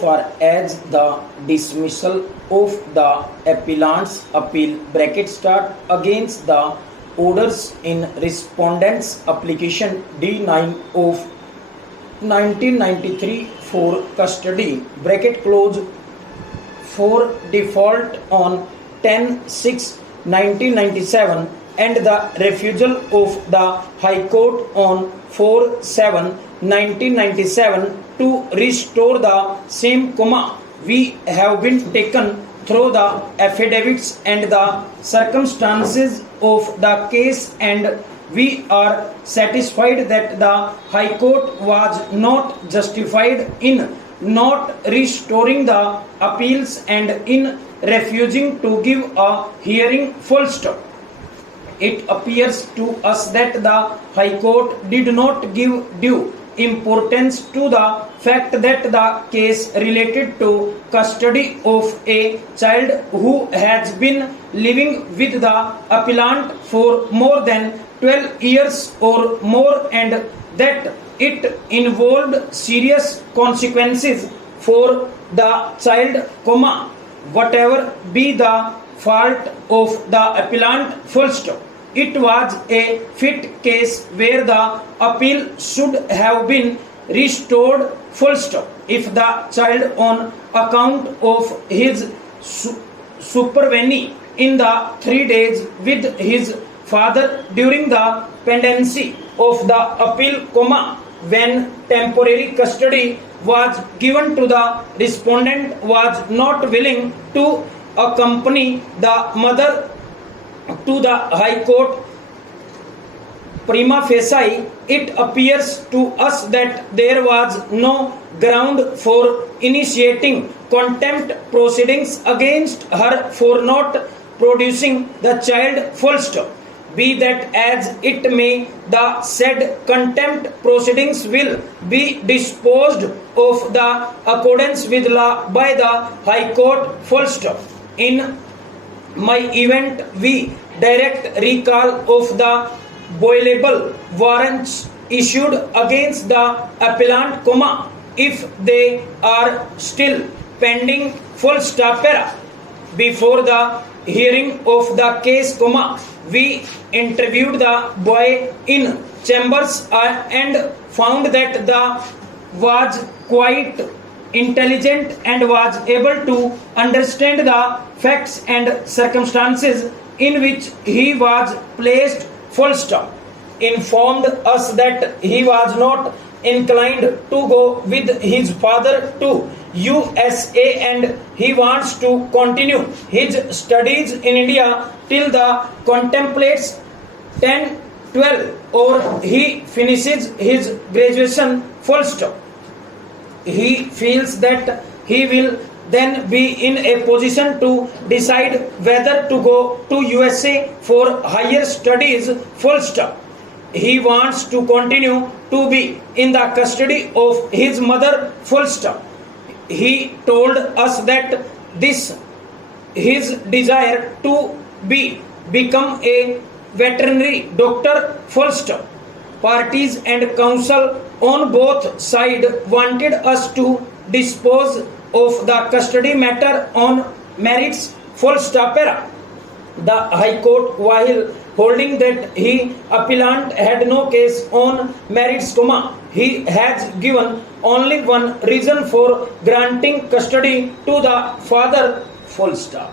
far as the dismissal of the appellant's appeal against the orders in respondent's application D9 of 1993 for custody for default on 10/6/1997 and the refusal of the High Court on 4/7/1997 to restore the same, we have been taken through the affidavits and the circumstances of the case, and we are satisfied that the High Court was not justified in not restoring the appeals and in refusing to give a hearing. Full stop. It appears to us that the High Court did not give due importance to the fact that the case related to custody of a child who has been living with the appellant for more than 12 years or more, and that it involved serious consequences for the child, whatever be the fault of the appellant. Full stop. It was a fit case where the appeal should have been restored. Full stop. If the child, on account of his superveni in the 3 days with his father during the pendency of the appeal, when temporary custody was given to the respondent, was not willing to accompany the mother to the High Court, prima facie it appears to us that there was no ground for initiating contempt proceedings against her for not producing the child. Full stop. Be that as it may, the said contempt proceedings will be disposed of the accordance with law by the High Court. Full stop. In my event, we direct recall of the bailable warrants issued against the appellant, if they are still pending. Full stop. Before the hearing of the case, we interviewed the boy in chambers and found that the was quite intelligent and was able to understand the facts and circumstances in which he was placed. Full stop. Informed us that he was not inclined to go with his father to USA and he wants to continue his studies in India till the contemplates 10-12 or he finishes his graduation. Full stop. He feels that he will then be in a position to decide whether to go to USA for higher studies. Full stop. He wants to continue to be in the custody of his mother. Full stop. He told us that this his desire to become a veterinary doctor. Full stop. Parties and counsel on both sides wanted us to dispose of the custody matter on merits. Full stop. The High Court, while holding that he appellant had no case on merits, he has given only one reason for granting custody to the father. Full stop.